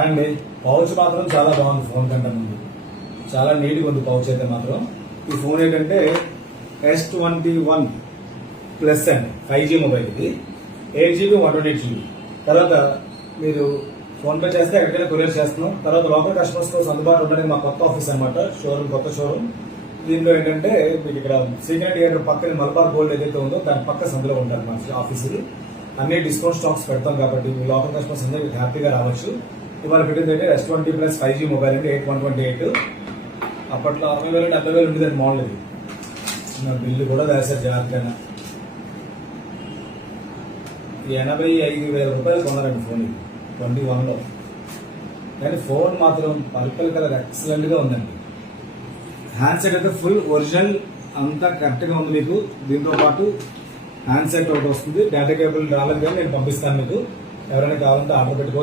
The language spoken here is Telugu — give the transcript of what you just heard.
అండి పౌచ్ మాత్రం చాలా బాగుంది. ఫోన్ కంటే ముందు చాలా నీట్గా ఉంది పౌచ్ అయితే మాత్రం. ఈ ఫోన్ ఏంటంటే S21 ప్లస్ అండి 5G మొబైల్. ఇది 8GB 128GB. తర్వాత మీరు ఫోన్ పే చేస్తే ఎక్కడికైనా కొరియర్ చేస్తున్నాం. తర్వాత లోకల్ కస్టమర్స్ కోసం అందుబాటులో ఉండడానికి మా కొత్త ఆఫీస్ అనమాట, షోరూమ్, కొత్త షోరూమ్. దీంట్లో ఏంటంటే మీకు ఇక్కడ సీక్రెట్ థియేటర్ పక్కన మలబార్ గోల్డ్ ఏదైతే ఉందో దాని పక్క సందులో ఉంటారు మన ఆఫీస్. అన్ని డిస్కౌంట్ స్టాక్స్ పెడతాం కాబట్టి మీ లోకల్ కస్టమర్స్ అందరూ హ్యాపీగా రావచ్చు. ఇవాళ పెట్టింది అయితే S20 ప్లస్ 5G మొబైల్ అంటే 8128. అప్పట్లో 60,000 70,000 ఉండేది మోడల్. ఇది నా బిల్లు కూడా వేశారు జాగ్రత్తగా. 85,000 రూపాయలు కొన్నారండి ఫోన్. ఇది 21లో. కానీ ఫోన్ మాత్రం పర్పుల్ కలర్ ఎక్సలెంట్ గా ఉందండి. హ్యాండ్సెట్ అయితే ఫుల్ ఒరిజినల్ అంతా కరెక్ట్ గా ఉంది మీకు. దీంతో పాటు హ్యాండ్సెట్ ఒకటి వస్తుంది. డేటా కేబుల్ రాలేదు కానీ నేను పంపిస్తాను మీకు. ఎవరైనా కావాలంటే ఆర్డర్ పెట్టుకో.